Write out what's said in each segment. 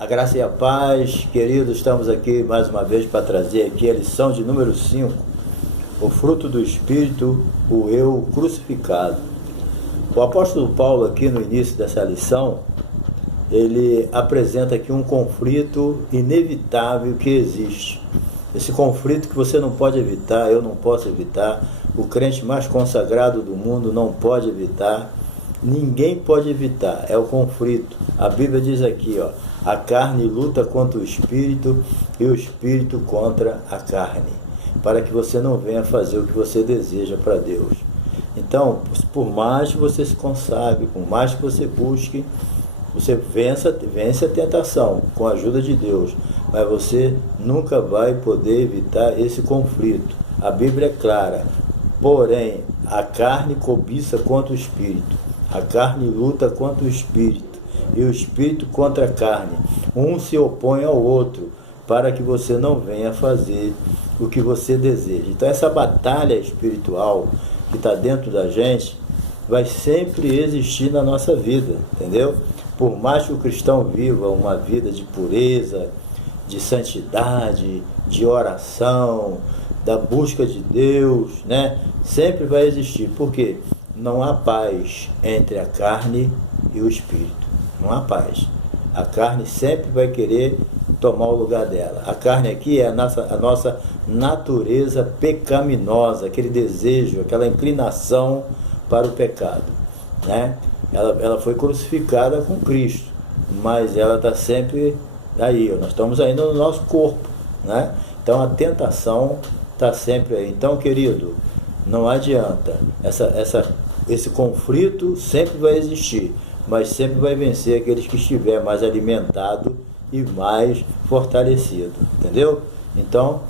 A graça e a paz, queridos, estamos aqui mais uma vez para trazer aqui a lição de número 5, o fruto do Espírito, o eu crucificado. O apóstolo Paulo aqui no início dessa lição, ele apresenta aqui um conflito inevitável que existe. Esse conflito que você não pode evitar, eu não posso evitar, o crente mais consagrado do mundo não pode evitar, ninguém pode evitar, é o conflito. A Bíblia diz aqui, a carne luta contra o espírito e o espírito contra a carne, para que você não venha fazer o que você deseja para Deus. Então, por mais que você se consagre, por mais que você busque, você vence a tentação com a ajuda de Deus, mas você nunca vai poder evitar esse conflito. A Bíblia é clara, porém, a carne cobiça contra o espírito, a carne luta contra o espírito e o espírito contra a carne. Um se opõe ao outro, para que você não venha fazer o que você deseja. Então essa batalha espiritual que está dentro da gente vai sempre existir na nossa vida, entendeu? Por mais que o cristão viva uma vida de pureza, de santidade, de oração, da busca de Deus, né? Sempre vai existir. Por quê? Não há paz entre a carne e o espírito. Não há paz. A carne sempre vai querer tomar o lugar dela. A carne aqui é a nossa natureza pecaminosa, aquele desejo, aquela inclinação para o pecado, né? Ela foi crucificada com Cristo, mas ela está sempre aí, nós estamos ainda no nosso corpo, né? Então a tentação está sempre aí. Então, querido, não adianta, esse conflito sempre vai existir, mas sempre vai vencer aqueles que estiver mais alimentado e mais fortalecido, entendeu? Então,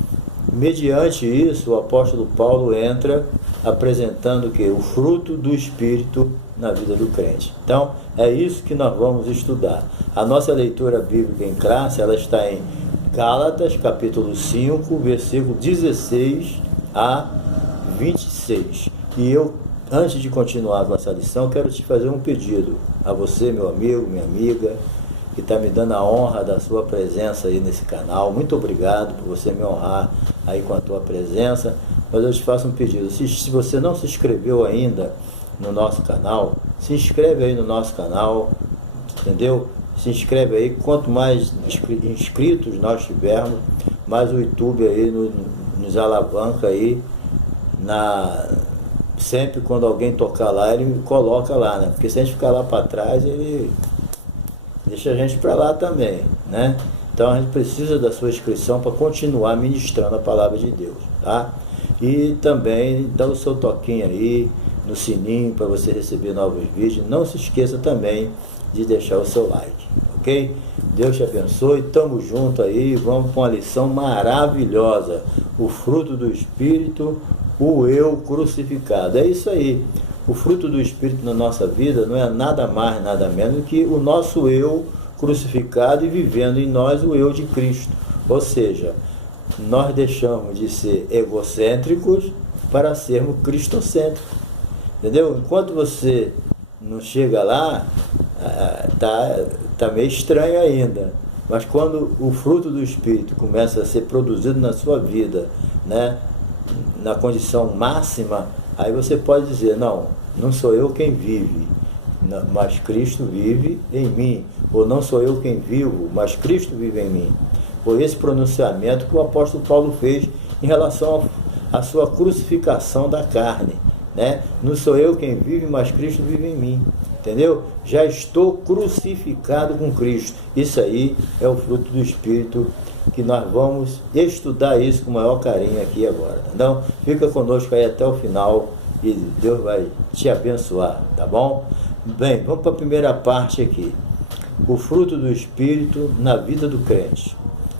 mediante isso, o apóstolo Paulo entra apresentando o quê? O fruto do Espírito na vida do crente. Então, é isso que nós vamos estudar. A nossa leitura bíblica em classe, ela está em Gálatas, capítulo 5, versículo 16 a 26. E eu, antes de continuar com essa lição, quero te fazer um pedido a você, meu amigo, minha amiga, que está me dando a honra da sua presença aí nesse canal. Muito obrigado por você me honrar aí com a tua presença. Mas eu te faço um pedido, se você não se inscreveu ainda no nosso canal, se inscreve aí no nosso canal, entendeu? Se inscreve aí, quanto mais inscritos nós tivermos, mais o YouTube aí nos alavanca aí, sempre quando alguém tocar lá, ele me coloca lá, né? Porque se a gente ficar lá para trás, ele deixa a gente para lá também, né? Então a gente precisa da sua inscrição para continuar ministrando a palavra de Deus, tá? E também dá o seu toquinho aí no sininho para você receber novos vídeos. Não se esqueça também de deixar o seu like, ok? Deus te abençoe, tamo junto aí, vamos com uma lição maravilhosa, o fruto do Espírito, o eu crucificado. É isso aí, o fruto do Espírito na nossa vida não é nada mais, nada menos do que o nosso eu crucificado e vivendo em nós o eu de Cristo. Ou seja, nós deixamos de ser egocêntricos para sermos cristocêntricos, entendeu? Enquanto você não chega lá, tá meio estranho ainda, mas quando o fruto do Espírito começa a ser produzido na sua vida, né, na condição máxima, aí você pode dizer, não sou eu quem vive, mas Cristo vive em mim, ou não sou eu quem vivo, mas Cristo vive em mim. Foi esse pronunciamento que o apóstolo Paulo fez em relação à sua crucificação da carne, né? Não sou eu quem vive, mas Cristo vive em mim, entendeu? Já estou crucificado com Cristo. Isso aí é o fruto do Espírito, que nós vamos estudar isso com o maior carinho aqui agora, então fica conosco aí até o final e Deus vai te abençoar, tá bom? Bem, vamos para a primeira parte aqui, o fruto do Espírito na vida do crente.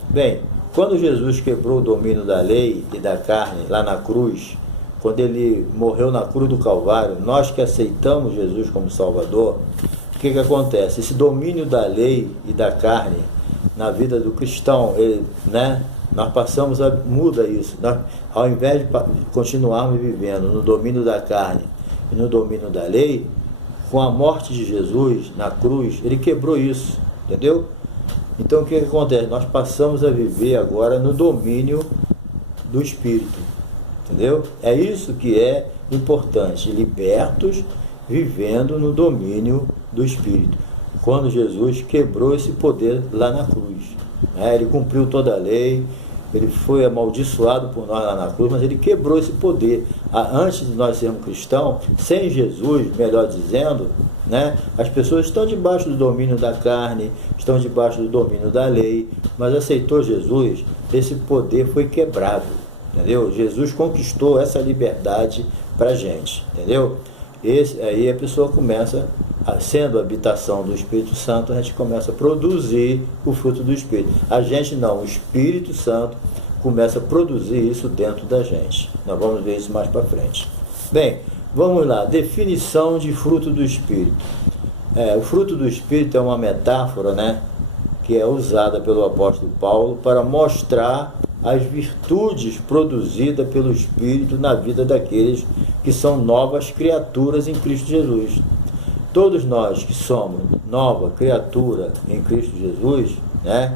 Bem, quando Jesus quebrou o domínio da lei e da carne lá na cruz, quando ele morreu na cruz do Calvário, nós que aceitamos Jesus como Salvador, o que acontece? Esse domínio da lei e da carne na vida do cristão, né, nós passamos muda isso. Ao invés de continuarmos vivendo no domínio da carne e no domínio da lei, com a morte de Jesus na cruz, ele quebrou isso, entendeu? Então o que acontece? Nós passamos a viver agora no domínio do Espírito, entendeu? É isso que é importante, libertos, vivendo no domínio do Espírito. Quando Jesus quebrou esse poder lá na cruz, né? Ele cumpriu toda a lei, ele foi amaldiçoado por nós lá na cruz, mas ele quebrou esse poder. Antes de nós sermos cristãos, sem Jesus, melhor dizendo, né? As pessoas estão debaixo do domínio da carne, estão debaixo do domínio da lei, mas aceitou Jesus, esse poder foi quebrado, entendeu? Jesus conquistou essa liberdade para a gente, entendeu? Aí a pessoa começa, sendo a habitação do Espírito Santo, a gente começa a produzir o fruto do Espírito. A gente não, o Espírito Santo começa a produzir isso dentro da gente. Nós vamos ver isso mais para frente. Bem, vamos lá, definição de fruto do Espírito. O fruto do Espírito é uma metáfora, né, que é usada pelo apóstolo Paulo para mostrar as virtudes produzidas pelo Espírito na vida daqueles que são novas criaturas em Cristo Jesus. Todos nós que somos nova criatura em Cristo Jesus, né,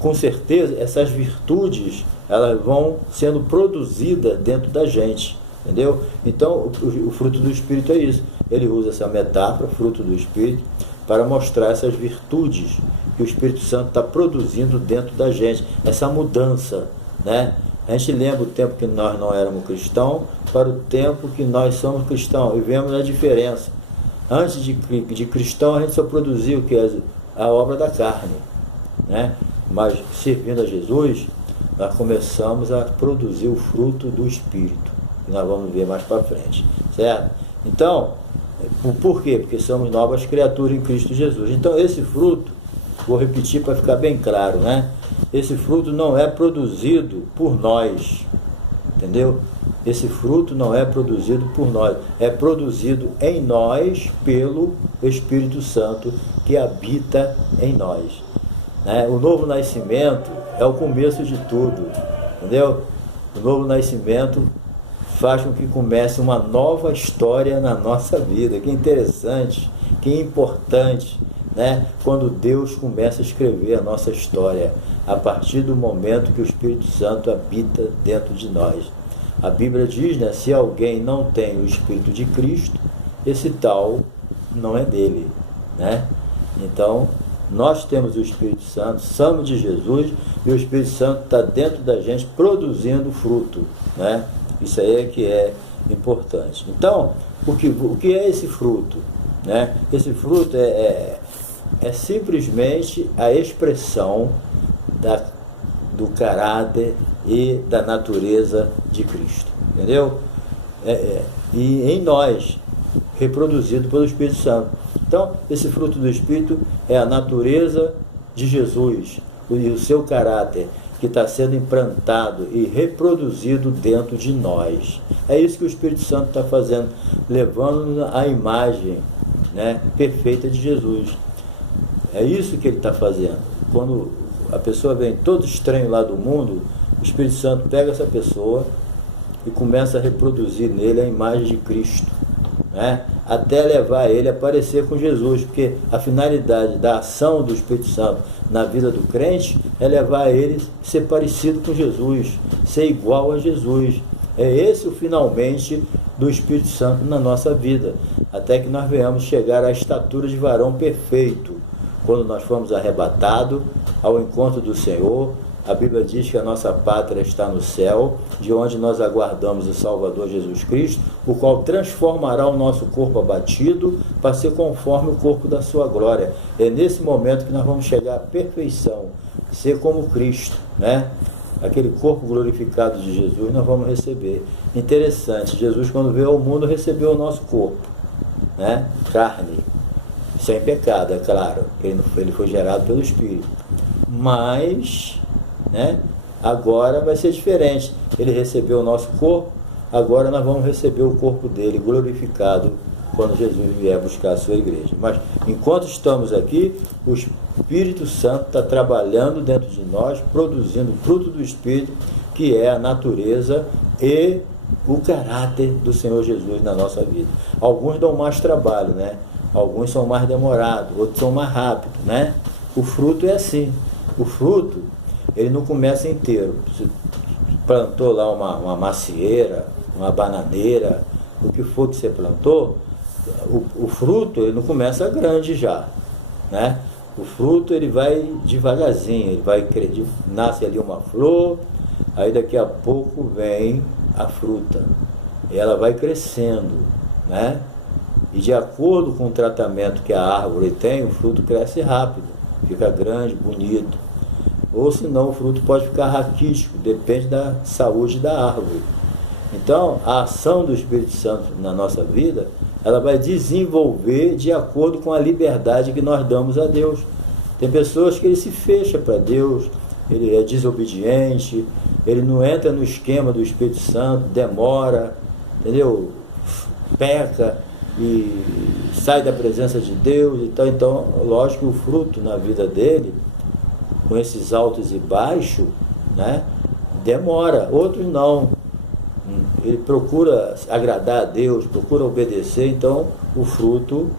com certeza essas virtudes elas vão sendo produzidas dentro da gente, entendeu? Então o fruto do Espírito é isso. Ele usa essa metáfora, fruto do Espírito, para mostrar essas virtudes que o Espírito Santo está produzindo dentro da gente, essa mudança, né? A gente lembra o tempo que nós não éramos cristãos para o tempo que nós somos cristãos e vemos a diferença. Antes de cristão a gente só produzia o que? A obra da carne, né? Mas servindo a Jesus, nós começamos a produzir o fruto do Espírito, que nós vamos ver mais para frente, certo? Então, por quê? Porque somos novas criaturas em Cristo Jesus. Então esse fruto, vou repetir para ficar bem claro, né? Esse fruto não é produzido por nós, entendeu? Esse fruto não é produzido por nós, é produzido em nós pelo Espírito Santo que habita em nós, né? O novo nascimento é o começo de tudo, entendeu? O novo nascimento faz com que comece uma nova história na nossa vida. Que interessante, que importante, né? Quando Deus começa a escrever a nossa história, a partir do momento que o Espírito Santo habita dentro de nós. A Bíblia diz, né? Se alguém não tem o Espírito de Cristo, esse tal não é dele, né? Então, nós temos o Espírito Santo, somos de Jesus, e o Espírito Santo está dentro da gente produzindo fruto, né? Isso aí é que é importante. Então, o que é esse fruto, né? Esse fruto é simplesmente a expressão do caráter e da natureza de Cristo, entendeu? E em nós, reproduzido pelo Espírito Santo. Então, esse fruto do Espírito é a natureza de Jesus e o seu caráter, que está sendo implantado e reproduzido dentro de nós. É isso que o Espírito Santo está fazendo, levando-nos à imagem, né, perfeita de Jesus. É isso que ele está fazendo. Quando a pessoa vem todo estranho lá do mundo, o Espírito Santo pega essa pessoa e começa a reproduzir nele a imagem de Cristo, né? Até levar ele a parecer com Jesus, porque a finalidade da ação do Espírito Santo na vida do crente é levar ele a ser parecido com Jesus, ser igual a Jesus. É esse o finalmente do Espírito Santo na nossa vida, até que nós venhamos chegar à estatura de varão perfeito, quando nós formos arrebatados ao encontro do Senhor. A Bíblia diz que a nossa pátria está no céu, de onde nós aguardamos o Salvador Jesus Cristo, o qual transformará o nosso corpo abatido para ser conforme o corpo da sua glória. É nesse momento que nós vamos chegar à perfeição, ser como Cristo, né? Aquele corpo glorificado de Jesus nós vamos receber. Interessante, Jesus quando veio ao mundo recebeu o nosso corpo, né? Carne, sem pecado, é claro, ele foi gerado pelo Espírito, mas, né, agora vai ser diferente. Ele recebeu o nosso corpo, agora nós vamos receber o corpo dele glorificado quando Jesus vier buscar a sua igreja. Mas enquanto estamos aqui, o Espírito Santo está trabalhando dentro de nós, produzindo o fruto do Espírito, que é a natureza e o caráter do Senhor Jesus na nossa vida. Alguns dão mais trabalho, né? Alguns são mais demorados, outros são mais rápidos, né? O fruto é assim. O fruto, ele não começa inteiro. Você plantou lá uma macieira, uma bananeira, o que for que você plantou, o fruto ele não começa grande já, né? O fruto ele vai devagarzinho, ele vai nasce ali uma flor, aí daqui a pouco vem a fruta. E ela vai crescendo, né? E de acordo com o tratamento que a árvore tem, o fruto cresce rápido, fica grande, bonito. Ou senão o fruto pode ficar raquítico, depende da saúde da árvore. Então, a ação do Espírito Santo na nossa vida, ela vai desenvolver de acordo com a liberdade que nós damos a Deus. Tem pessoas que ele se fecha para Deus, ele é desobediente, ele não entra no esquema do Espírito Santo, demora, entendeu? Peca e sai da presença de Deus. Então, lógico que o fruto na vida dele, com esses altos e baixos, né, demora. Outros não. Ele procura agradar a Deus, procura obedecer, então o fruto,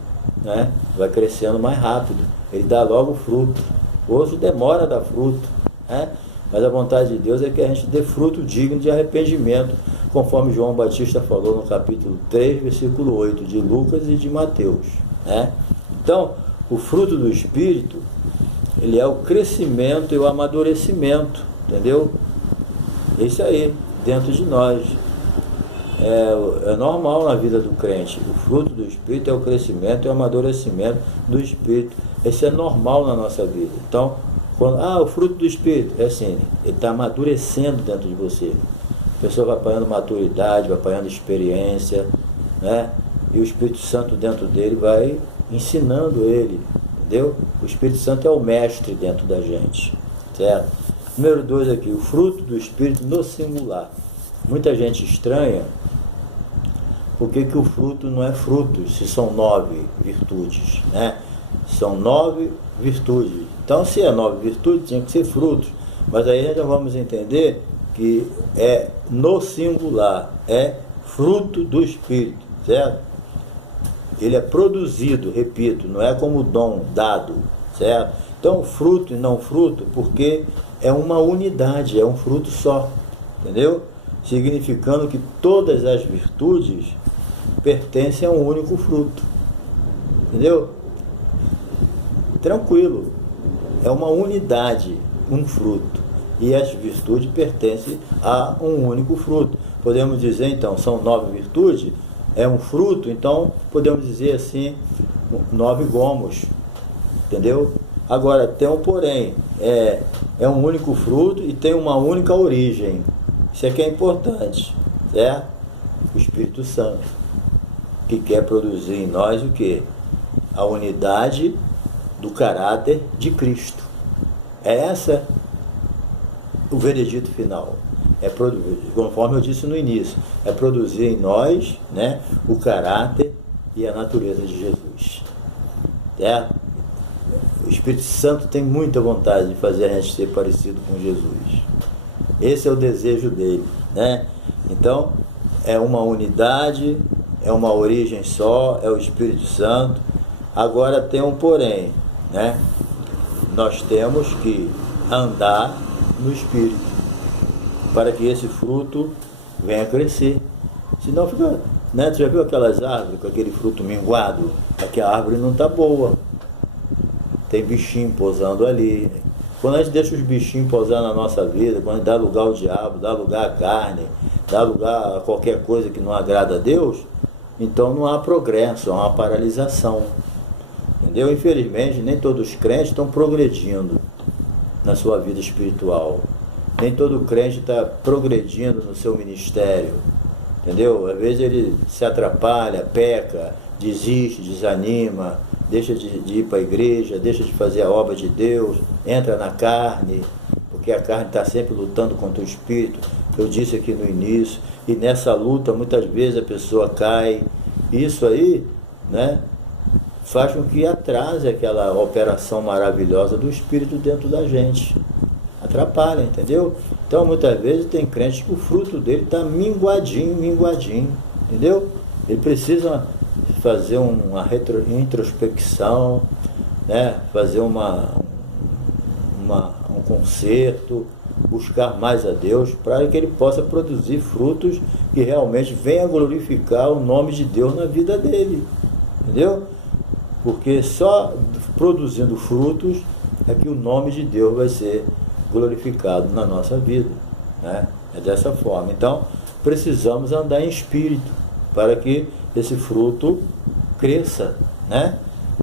né, vai crescendo mais rápido. Ele dá logo fruto. Outros demora a dar fruto, né? Mas a vontade de Deus é que a gente dê fruto digno de arrependimento, conforme João Batista falou no capítulo 3, versículo 8, de Lucas e de Mateus, né? Então, o fruto do Espírito, ele é o crescimento e o amadurecimento, entendeu? É isso aí, dentro de nós. É normal na vida do crente. O fruto do Espírito é o crescimento e o amadurecimento do Espírito. Isso é normal na nossa vida. Então, o fruto do Espírito é assim, ele está amadurecendo dentro de você. A pessoa vai apanhando maturidade, vai apanhando experiência, né? E o Espírito Santo dentro dele vai ensinando ele, entendeu? O Espírito Santo é o mestre dentro da gente, certo? Número 2 aqui, o fruto do Espírito no singular. Muita gente estranha por que o fruto não é fruto, se são 9 virtudes, né? São 9 virtudes. Então, se é 9 virtudes, tinha que ser frutos. Mas aí já vamos entender que é no singular, é fruto do Espírito, certo? Ele é produzido, repito, não é como dom dado, certo? Então, fruto e não fruto, porque é uma unidade, é um fruto só, entendeu? Significando que todas as virtudes pertencem a um único fruto, entendeu? Tranquilo, é uma unidade, um fruto, e as virtudes pertencem a um único fruto. Podemos dizer então, são 9 virtudes, é um fruto, então podemos dizer assim, 9 gomos, entendeu? Agora tem um porém, é um único fruto e tem uma única origem. Isso aqui é importante, certo? O Espírito Santo, que quer produzir em nós o quê? A unidade do caráter de Cristo. É essa o veredito final. Conforme eu disse no início, é produzir em nós, né, o caráter e a natureza de Jesus. Certo? O Espírito Santo tem muita vontade de fazer a gente ser parecido com Jesus. Esse é o desejo dele, né? Então, é uma unidade, é uma origem só, é o Espírito Santo. Agora tem um porém, né? Nós temos que andar no Espírito para que esse fruto venha a crescer. Senão fica, né? Você já viu aquelas árvores com aquele fruto minguado? Aqui a árvore não está boa. Tem bichinho pousando ali. Quando a gente deixa os bichinhos pousar na nossa vida, quando a gente dá lugar ao diabo, dá lugar à carne, dá lugar a qualquer coisa que não agrada a Deus, então não há progresso, há uma paralisação. Entendeu? Infelizmente, nem todos os crentes estão progredindo na sua vida espiritual. Nem todo crente está progredindo no seu ministério. Entendeu? Às vezes ele se atrapalha, peca, desiste, desanima, deixa de ir para a igreja, deixa de fazer a obra de Deus, entra na carne, porque a carne está sempre lutando contra o espírito. Eu disse aqui no início, e nessa luta muitas vezes a pessoa cai. Isso aí, né, faz com que atrase aquela operação maravilhosa do espírito dentro da gente. Atrapalha, entendeu? Então muitas vezes tem crente que o fruto dele está minguadinho, entendeu? Ele precisa fazer uma introspecção, né? Fazer um conserto, buscar mais a Deus, para que ele possa produzir frutos que realmente venham a glorificar o nome de Deus na vida dele. Entendeu? Porque só produzindo frutos é que o nome de Deus vai ser glorificado na nossa vida, né? É dessa forma. Então, precisamos andar em espírito para que esse fruto cresça, né?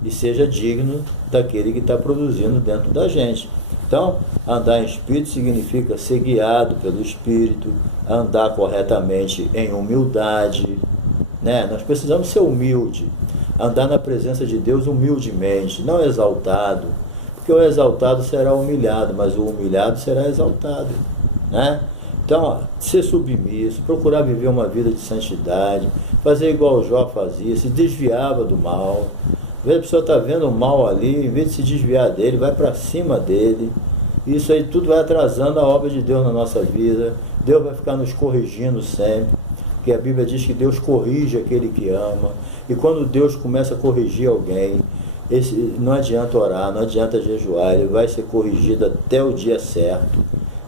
E seja digno daquele que está produzindo dentro da gente. Então, andar em espírito significa ser guiado pelo Espírito, andar corretamente em humildade, né? Nós precisamos ser humilde, andar na presença de Deus humildemente, não exaltado, porque o exaltado será humilhado, mas o humilhado será exaltado, né? Então, ser submisso, procurar viver uma vida de santidade, fazer igual Jó fazia, se desviava do mal. Às vezes a pessoa está vendo o mal ali, em vez de se desviar dele, vai para cima dele. Isso aí tudo vai atrasando a obra de Deus na nossa vida. Deus vai ficar nos corrigindo sempre, porque a Bíblia diz que Deus corrige aquele que ama. E quando Deus começa a corrigir alguém, não adianta orar, não adianta jejuar, ele vai ser corrigido até o dia certo.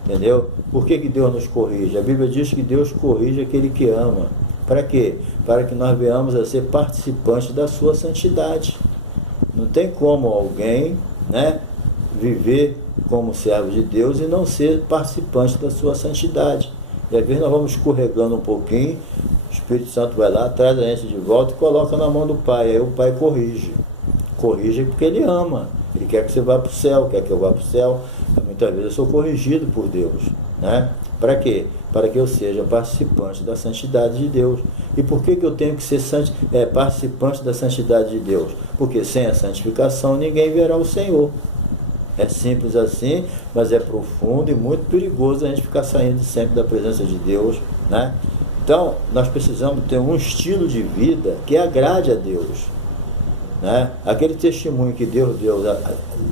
Entendeu? Por que Deus nos corrige? A Bíblia diz que Deus corrige aquele que ama. Para quê? Para que nós venhamos a ser participantes da sua santidade. Não tem como alguém, né, viver como servo de Deus e não ser participante da sua santidade. E às vezes nós vamos escorregando um pouquinho, o Espírito Santo vai lá, traz a gente de volta e coloca na mão do Pai. Aí o Pai corrige. Corrige porque Ele ama. Ele quer que você vá para o céu, quer que eu vá para o céu. Muitas vezes eu sou corrigido por Deus, né? Para quê? Para que eu seja participante da santidade de Deus. E por que eu tenho que ser participante da santidade de Deus? Porque sem a santificação ninguém verá o Senhor. É simples assim, mas é profundo e muito perigoso a gente ficar saindo sempre da presença de Deus, né? Então, nós precisamos ter um estilo de vida que agrade a Deus, né? Aquele testemunho que Deus deu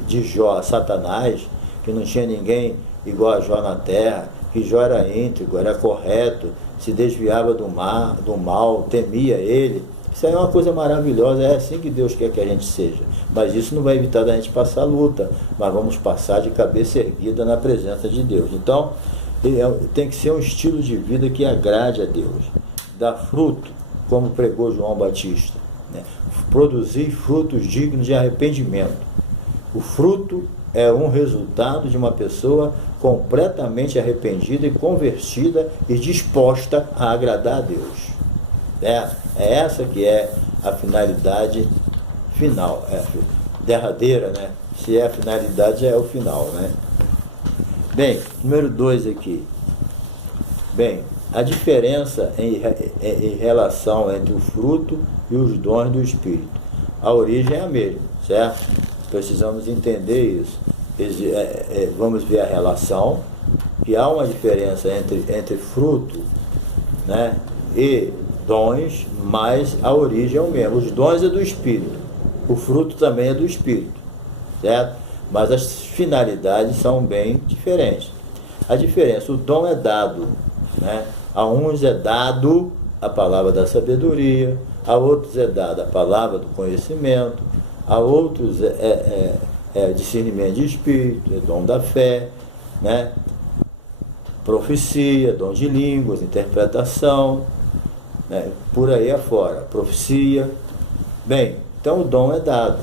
de Jó a Satanás, que não tinha ninguém igual a Jó na terra, que Jó era íntegro, era correto, se desviava do mal, temia ele. Isso aí é uma coisa maravilhosa, é assim que Deus quer que a gente seja. Mas isso não vai evitar da gente passar luta, mas vamos passar de cabeça erguida na presença de Deus. Então, tem que ser um estilo de vida que agrade a Deus. Dar fruto, como pregou João Batista, né? Produzir frutos dignos de arrependimento. O fruto é um resultado de uma pessoa completamente arrependida e convertida e disposta a agradar a Deus. É essa que é a finalidade final, derradeira, né? Se é a finalidade, é o final, né? Bem, número 2 aqui. Bem, a diferença em relação entre o fruto e os dons do Espírito. A origem é a mesma, certo? Precisamos entender isso. Vamos ver a relação, que há uma diferença entre fruto, né, e dons, mas a origem é o mesmo. Os dons é do Espírito, o fruto também é do Espírito, certo? Mas as finalidades são bem diferentes. A diferença, o dom é dado, né? A uns é dado a palavra da sabedoria, a outros é dada a palavra do conhecimento, a outros discernimento de espírito, é dom da fé, né? Profecia, dom de línguas, interpretação, né? Por aí afora, profecia. Bem, então o dom é dado,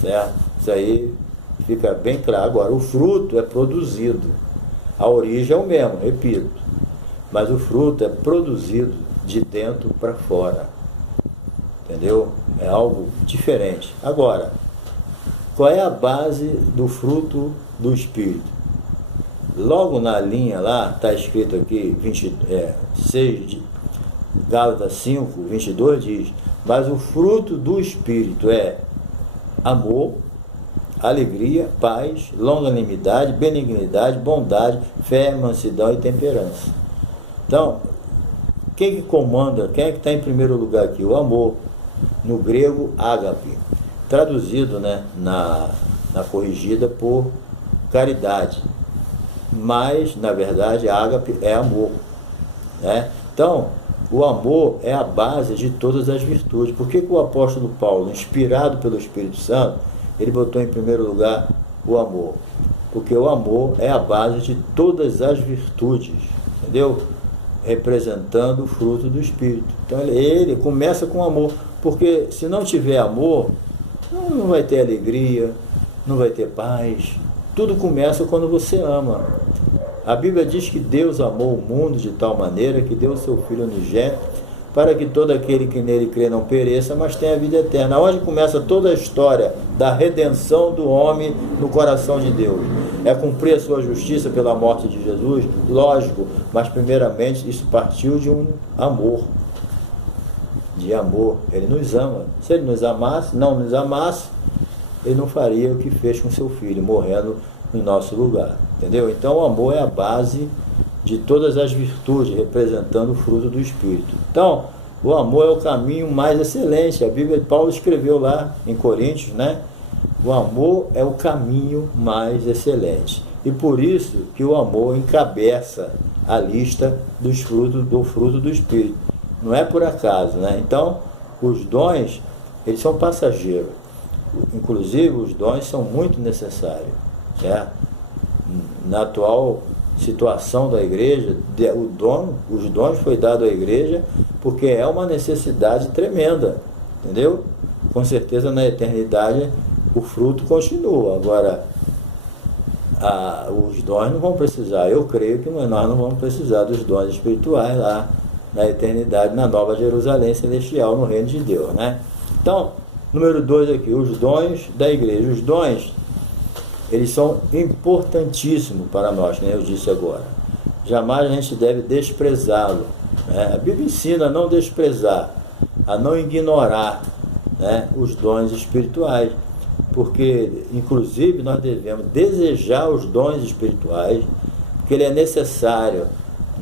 certo? Isso aí fica bem claro. Agora, o fruto é produzido. A origem é o mesmo, repito, mas o fruto é produzido de dentro para fora. Entendeu? É algo diferente. Agora, qual é a base do fruto do Espírito? Logo na linha lá, está escrito aqui, 6 Gálatas 5, 22 diz: mas o fruto do Espírito é amor, alegria, paz, longanimidade, benignidade, bondade, fé, mansidão e temperança. Então, quem que comanda, quem é que está em primeiro lugar aqui? O amor, no grego, ágape, traduzido, né, na corrigida por caridade, mas, na verdade, ágape é amor, né? Então, o amor é a base de todas as virtudes. Por que o apóstolo Paulo, inspirado pelo Espírito Santo, ele botou em primeiro lugar o amor? porque o amor é a base de todas as virtudes, entendeu? Representando o fruto do Espírito. Então ele começa com amor, porque se não tiver amor, não vai ter alegria, não vai ter paz. Tudo começa quando você ama. A Bíblia diz que Deus amou o mundo de tal maneira que deu o seu Filho unigênito para que todo aquele que nele crê não pereça, mas tenha vida eterna. Onde começa toda a história da redenção do homem no coração de Deus? É cumprir a sua justiça pela morte de Jesus? Lógico, mas primeiramente isso partiu de um amor. De amor. Ele nos ama. Se ele nos amasse, não nos amasse, ele não faria o que fez com seu filho, morrendo no nosso lugar. Entendeu? Então o amor é a base de todas as virtudes, representando o fruto do Espírito. Então, o amor é o caminho mais excelente. A Bíblia de Paulo escreveu lá em Coríntios, né? O amor é o caminho mais excelente. E por isso que o amor encabeça a lista dos frutos, do fruto do Espírito. Não é por acaso, né? Então, os dons, eles são passageiros. Inclusive, os dons são muito necessários, certo? Na atual situação da igreja, os dons foi dado à igreja porque é uma necessidade tremenda, entendeu? Com certeza na eternidade o fruto continua. Agora, os dons não vão precisar. Eu creio que nós não vamos precisar dos dons espirituais lá na eternidade, na Nova Jerusalém Celestial, no reino de Deus, né? Então, número 2 aqui, os dons da igreja. Os dons, eles são importantíssimos para nós, né? Eu disse agora. Jamais a gente deve desprezá-lo, né? A Bíblia ensina a não desprezar, a não ignorar, né, os dons espirituais, porque, inclusive, nós devemos desejar os dons espirituais, porque ele é necessário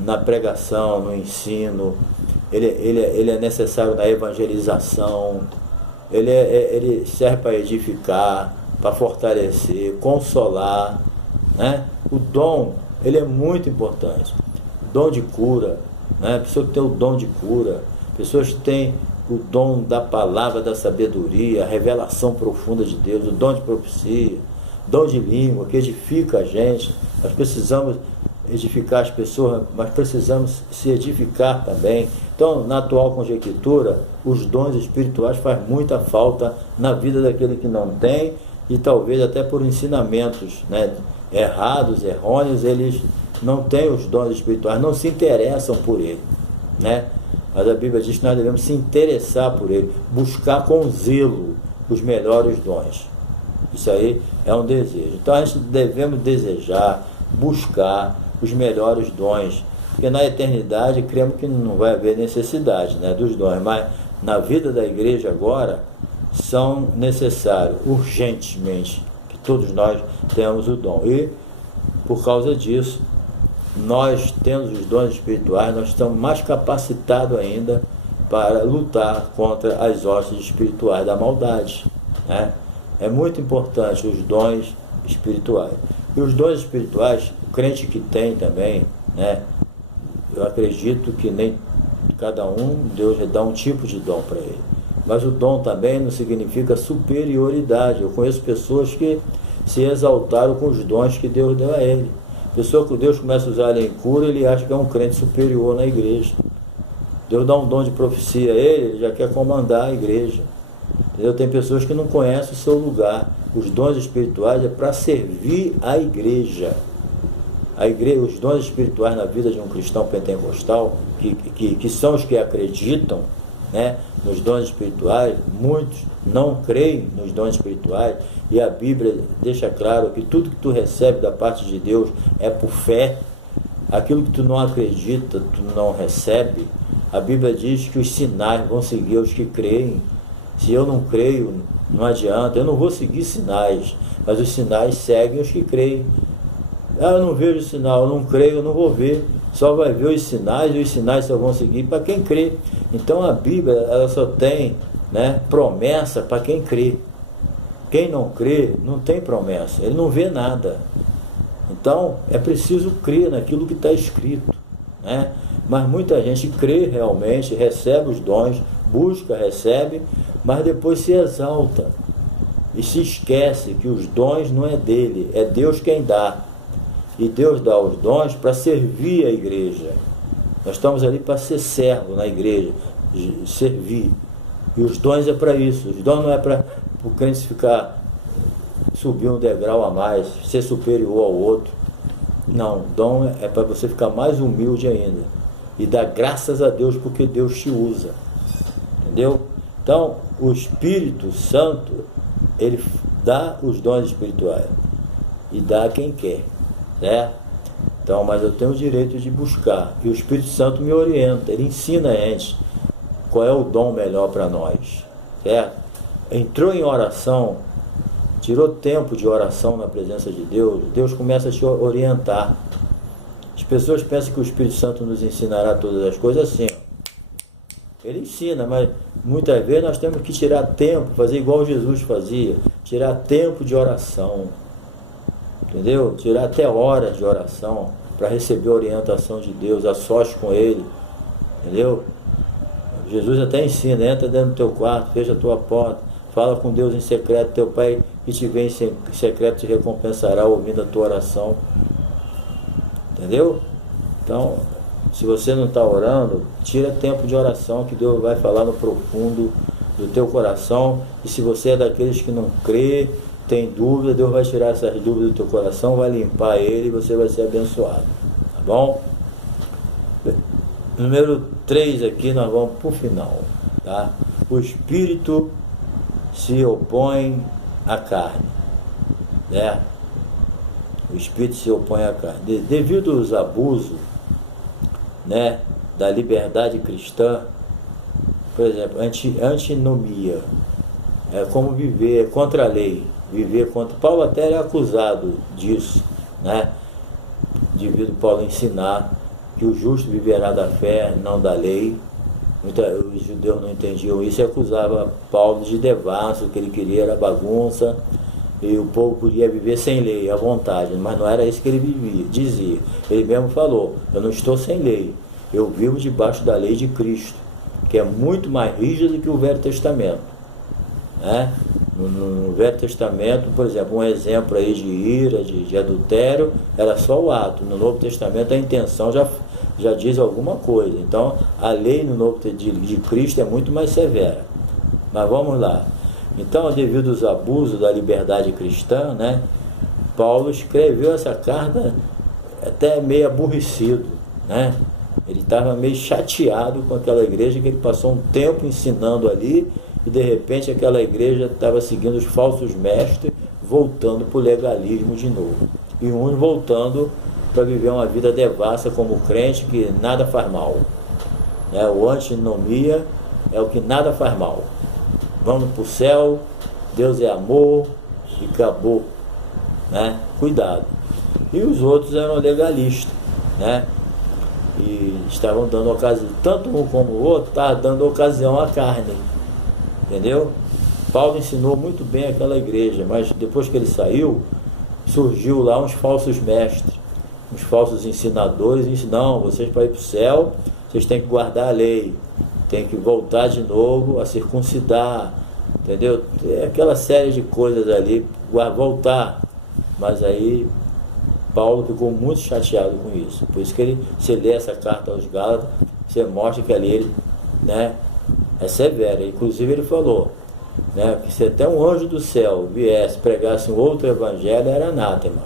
na pregação, no ensino, ele é necessário na evangelização, ele serve para edificar, para fortalecer, consolar, né? O dom, ele é muito importante. Dom de cura, né? Pessoa que tem o dom de cura, pessoas que têm o dom da palavra, da sabedoria, a revelação profunda de Deus, o dom de profecia, dom de língua, que edifica a gente. Nós precisamos edificar as pessoas, mas precisamos se edificar também. Então, na atual conjectura, os dons espirituais fazem muita falta na vida daquele que não tem, e talvez até por ensinamentos, né, errados, errôneos, eles não têm os dons espirituais, não se interessam por ele, né? Mas a Bíblia diz que nós devemos se interessar por ele, buscar com zelo os melhores dons. Isso aí é um desejo. Então a gente devemos desejar, buscar os melhores dons, porque na eternidade cremos que não vai haver necessidade, né, dos dons, mas na vida da igreja agora são necessários urgentemente que todos nós tenhamos o dom. E por causa disso, nós tendo os dons espirituais, nós estamos mais capacitados ainda para lutar contra as hostes espirituais da maldade, né? É muito importante os dons espirituais. E os dons espirituais, o crente que tem também, né? Eu acredito que nem cada um, Deus dá um tipo de dom para ele. Mas o dom também não significa superioridade. Eu conheço pessoas que se exaltaram com os dons que Deus deu a ele. Pessoa que Deus começa a usar ele em cura, ele acha que é um crente superior na igreja. Deus dá um dom de profecia a ele já quer comandar a igreja. Entendeu? Tem pessoas que não conhecem o seu lugar. Os dons espirituais é para servir a igreja. Os dons espirituais na vida de um cristão pentecostal, que são os que acreditam, né, nos dons espirituais, muitos não creem nos dons espirituais, e a Bíblia deixa claro que tudo que tu recebe da parte de Deus é por fé. Aquilo que tu não acredita, tu não recebe. A Bíblia diz que os sinais vão seguir os que creem. Se eu não creio, não adianta, eu não vou seguir sinais, mas os sinais seguem os que creem. Eu não vejo sinal, eu não creio, eu não vou ver. Só vai ver os sinais, e os sinais só vão seguir para quem crê. Então a Bíblia, ela só tem, né, promessa para quem crê. Quem não crê, não tem promessa, ele não vê nada. Então é preciso crer naquilo que está escrito, né? Mas muita gente crê realmente, recebe os dons, busca, recebe, mas depois se exalta. e se esquece que os dons não é dele, é Deus quem dá. E Deus dá os dons para servir a igreja. Nós estamos ali para ser servo na igreja, servir. E os dons é para isso. Os dons não é para o crente ficar, subir um degrau a mais, ser superior ao outro. Não, dom é para você ficar mais humilde ainda. E dar graças a Deus porque Deus te usa. Entendeu? Então, o Espírito Santo, ele dá os dons espirituais. E dá a quem quer. Certo? Então, mas eu tenho o direito de buscar. E o Espírito Santo me orienta. Ele ensina a gente qual é o dom melhor para nós. Certo? Entrou em oração, tirou tempo de oração na presença de Deus, Deus começa a te orientar. As pessoas pensam que o Espírito Santo nos ensinará todas as coisas assim, ó. Ele ensina, mas muitas vezes nós temos que tirar tempo, fazer igual Jesus fazia, tirar tempo de oração, entendeu? Tirar até horas de oração para receber a orientação de Deus, a sós com Ele, entendeu? Jesus até ensina, entra dentro do teu quarto, fecha a tua porta, fala com Deus em secreto, teu Pai que te vê em secreto te recompensará ouvindo a tua oração. Entendeu? Então, se você não está orando, tira tempo de oração que Deus vai falar no profundo do teu coração. E se você é daqueles que não crê, tem dúvida, Deus vai tirar essas dúvidas do teu coração, vai limpar ele e você vai ser abençoado. Tá bom? Número 3 aqui, nós vamos para o final. Tá? O Espírito se opõe à carne, né? O Espírito se opõe à carne. Devido aos abusos, né, da liberdade cristã, por exemplo, antinomia, é como viver contra a lei, viver contra... Paulo até é acusado disso, né? Devido a Paulo ensinar que o justo viverá da fé, não da lei. Os judeus não entendiam isso e acusavam Paulo de devasso, que ele queria era bagunça, e o povo podia viver sem lei, à vontade, mas não era isso que ele dizia. Ele mesmo falou, eu não estou sem lei, eu vivo debaixo da lei de Cristo, que é muito mais rígida do que o Velho Testamento, né? No Velho Testamento, por exemplo, um exemplo aí de ira, de adultério, era só o ato. No Novo Testamento a intenção já diz alguma coisa. Então a lei no Novo de Cristo é muito mais severa. Mas vamos lá. Então, devido aos abusos da liberdade cristã, né, Paulo escreveu essa carta até meio aborrecido, né? Ele estava meio chateado com aquela igreja, que ele passou um tempo ensinando ali, e de repente aquela igreja estava seguindo os falsos mestres, voltando para o legalismo de novo. E uns voltando para viver uma vida devassa como crente, que nada faz mal. O antinomia é o que nada faz mal. Vamos para o céu, Deus é amor e acabou, né? Cuidado. E os outros eram legalistas, né? E estavam dando ocasião, tanto um como o outro estavam dando ocasião à carne, entendeu? Paulo ensinou muito bem aquela igreja, mas depois que ele saiu, surgiu lá uns falsos mestres, uns falsos ensinadores, não, vocês para ir para o céu, vocês têm que guardar a lei, tem que voltar de novo a circuncidar, entendeu? Tem aquela série de coisas ali, voltar. Mas aí Paulo ficou muito chateado com isso. Por isso que você lê essa carta aos Gálatas, você mostra que ali ele, né, é severo. Inclusive ele falou, né, que se até um anjo do céu viesse, pregasse um outro evangelho, era anátema.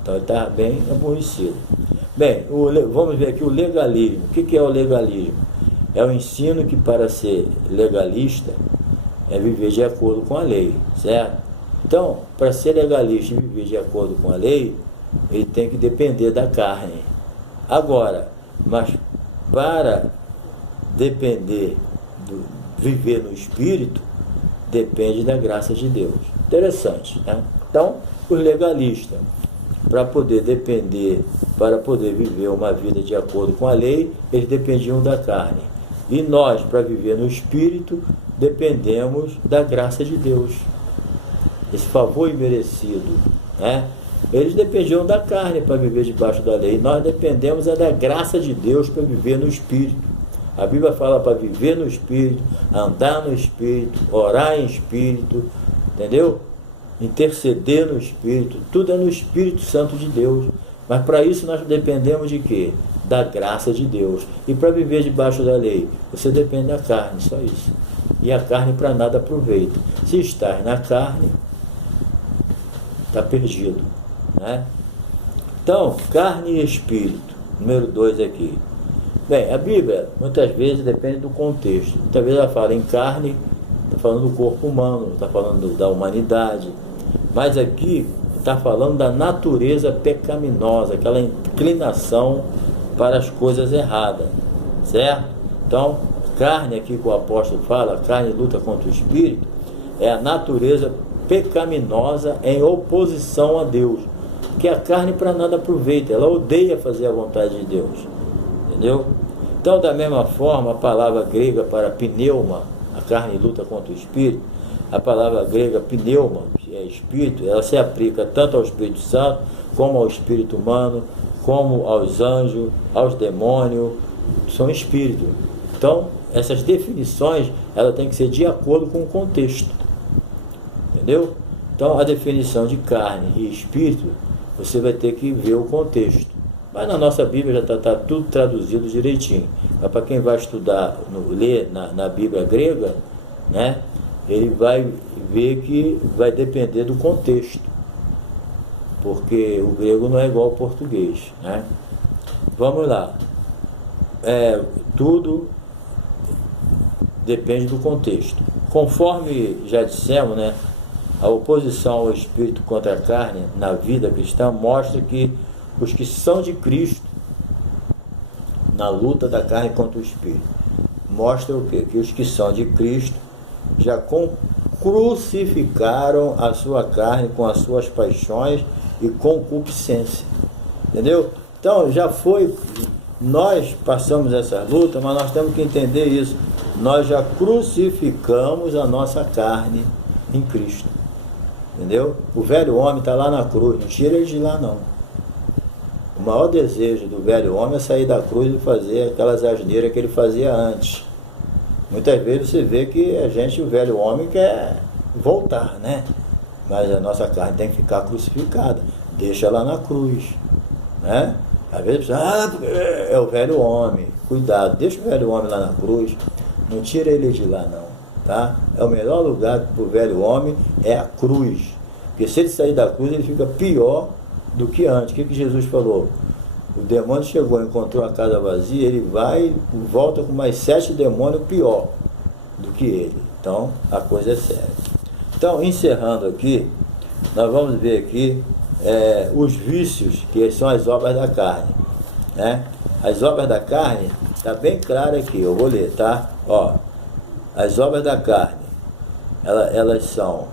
Então ele estava bem aborrecido. Bem, vamos ver aqui o legalismo. O que é o legalismo? É o ensino que, para ser legalista, é viver de acordo com a lei, certo? Então, para ser legalista e viver de acordo com a lei, ele tem que depender da carne. Agora, mas para depender viver no Espírito, depende da graça de Deus. Interessante, né? Então, os legalistas, para poder viver uma vida de acordo com a lei, eles dependiam da carne. E nós, para viver no Espírito, dependemos da graça de Deus. Esse favor imerecido, né? Eles dependiam da carne para viver debaixo da lei. Nós dependemos da graça de Deus para viver no Espírito. A Bíblia fala para viver no Espírito, andar no Espírito, orar em Espírito, entendeu? interceder no Espírito, tudo é no Espírito Santo de Deus. Mas para isso nós dependemos de quê? Da graça de Deus. E para viver debaixo da lei, você depende da carne, só isso. E a carne para nada aproveita. Se estás na carne, está perdido, né? Então, carne e espírito, número 2 aqui. Bem, a Bíblia, muitas vezes, depende do contexto. Muitas vezes ela fala em carne, está falando do corpo humano, está falando da humanidade. Mas aqui está falando da natureza pecaminosa, aquela inclinação para as coisas erradas, certo? Então, carne aqui que o apóstolo fala, carne luta contra o espírito, é a natureza pecaminosa em oposição a Deus, que a carne para nada aproveita, ela odeia fazer a vontade de Deus, entendeu? Então, da mesma forma, a palavra grega para pneuma, a carne luta contra o espírito, a palavra grega pneuma, que é espírito, ela se aplica tanto ao Espírito Santo, como ao espírito humano, como aos anjos, aos demônios, são espíritos. Então, essas definições, ela tem que ser de acordo com o contexto, entendeu? Então, a definição de carne e espírito, você vai ter que ver o contexto. Mas na nossa Bíblia já está tudo traduzido direitinho. Mas para quem vai estudar, ler na Bíblia grega, né, ele vai ver que vai depender do contexto, porque o grego não é igual ao português, né? Vamos lá. Tudo depende do contexto. Conforme já dissemos, né, a oposição ao espírito contra a carne na vida cristã mostra que os que são de Cristo, na luta da carne contra o espírito, mostra o quê? Que os que são de Cristo já crucificaram a sua carne com as suas paixões e concupiscência, entendeu? Então já foi, nós passamos essa luta, mas nós temos que entender isso, nós já crucificamos a nossa carne em Cristo, entendeu? O velho homem está lá na cruz, não tira ele de lá não. O maior desejo do velho homem é sair da cruz e fazer aquelas asneiras que ele fazia antes. Muitas vezes você vê que o velho homem quer voltar, né? Mas a nossa carne tem que ficar crucificada. Deixa lá na cruz, né? Às vezes você é o velho homem. Cuidado, deixa o velho homem lá na cruz. Não tira ele de lá não, tá? É o melhor lugar para o velho homem é a cruz. Porque se ele sair da cruz, ele fica pior do que antes. O que Jesus falou? O demônio chegou, encontrou a casa vazia, ele vai e volta com mais 7 demônios pior do que ele. Então, a coisa é séria. Então, encerrando aqui, nós vamos ver aqui os vícios, que são as obras da carne, né? As obras da carne, está bem claro aqui, eu vou ler, tá? Ó, as obras da carne, elas são,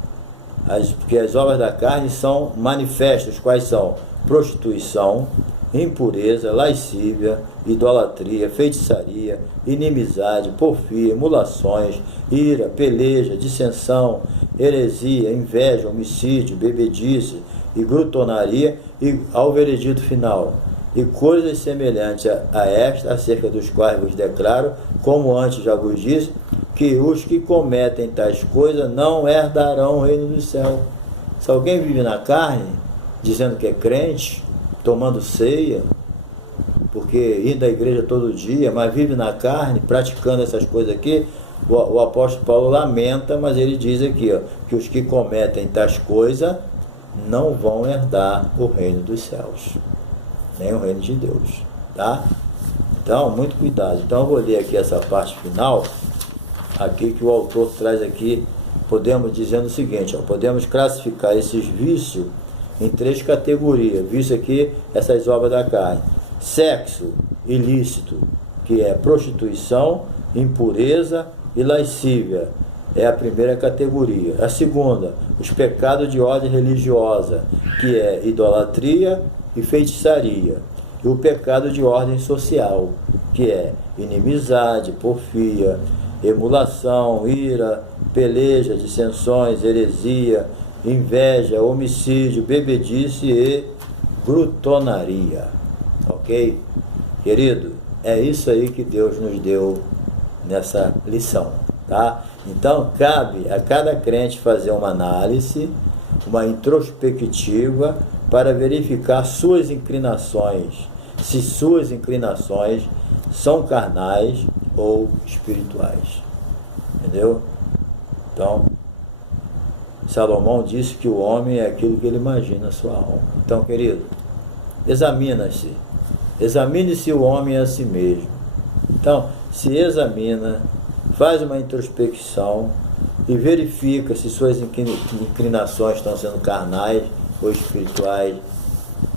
porque as obras da carne são manifestas, quais são? Prostituição, impureza, lascívia, idolatria, feitiçaria, inimizade, porfia, emulações, ira, peleja, dissensão, heresia, inveja, homicídio, bebedice e glutonaria, e ao veredito final. E coisas semelhantes a esta, acerca dos quais vos declaro, como antes já vos disse, que os que cometem tais coisas não herdarão o reino do céu. Se alguém vive na carne, dizendo que é crente, tomando ceia, porque indo à igreja todo dia, mas vive na carne, praticando essas coisas aqui, o apóstolo Paulo lamenta, mas ele diz aqui, ó, que os que cometem tais coisas não vão herdar o reino dos céus, nem o reino de Deus, tá? Então, muito cuidado. Então, eu vou ler aqui essa parte final, aqui que o autor traz aqui, podemos dizendo o seguinte, ó, podemos classificar esses vícios em 3 categorias. Vício aqui, essas obras da carne. Sexo ilícito, que é prostituição, impureza e lascívia, é a primeira categoria. A segunda, os pecados de ordem religiosa, que é idolatria e feitiçaria. E o pecado de ordem social, que é inimizade, porfia, emulação, ira, peleja, dissensões, heresia, inveja, homicídio, bebedice e glutonaria. Ok? Querido, é isso aí que Deus nos deu nessa lição, tá? Então, cabe a cada crente fazer uma análise uma introspectiva para verificar suas inclinações, se suas inclinações são carnais ou espirituais. Entendeu? Então, Salomão disse que o homem é aquilo que ele imagina a sua alma. Então, querido, examine-se o homem a si mesmo. Então, se examina, faz uma introspecção e verifica se suas inclinações estão sendo carnais ou espirituais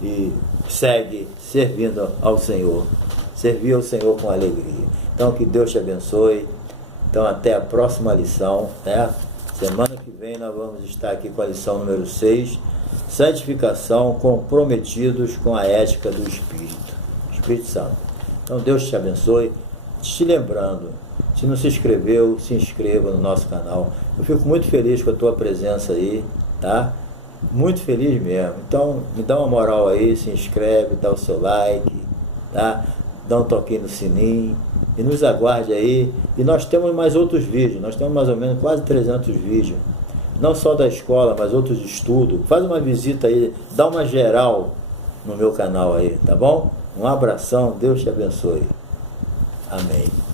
e segue servindo ao Senhor. Servir ao Senhor com alegria. Então, que Deus te abençoe. Então, até a próxima lição, né? Semana que vem nós vamos estar aqui com a lição número 6, santificação, comprometidos com a ética do Espírito Santo. Então, Deus te abençoe. Te lembrando, se não se inscreveu, se inscreva no nosso canal. Eu fico muito feliz com a tua presença aí, tá? Muito feliz mesmo. Então, me dá uma moral aí, se inscreve, dá o seu like, tá? Dá um toquinho no sininho e nos aguarde aí. E nós temos mais outros vídeos, nós temos mais ou menos quase 300 vídeos, não só da escola, mas outros de estudo. Faz uma visita aí, dá uma geral no meu canal aí, tá bom? Um abração, Deus te abençoe. Amém.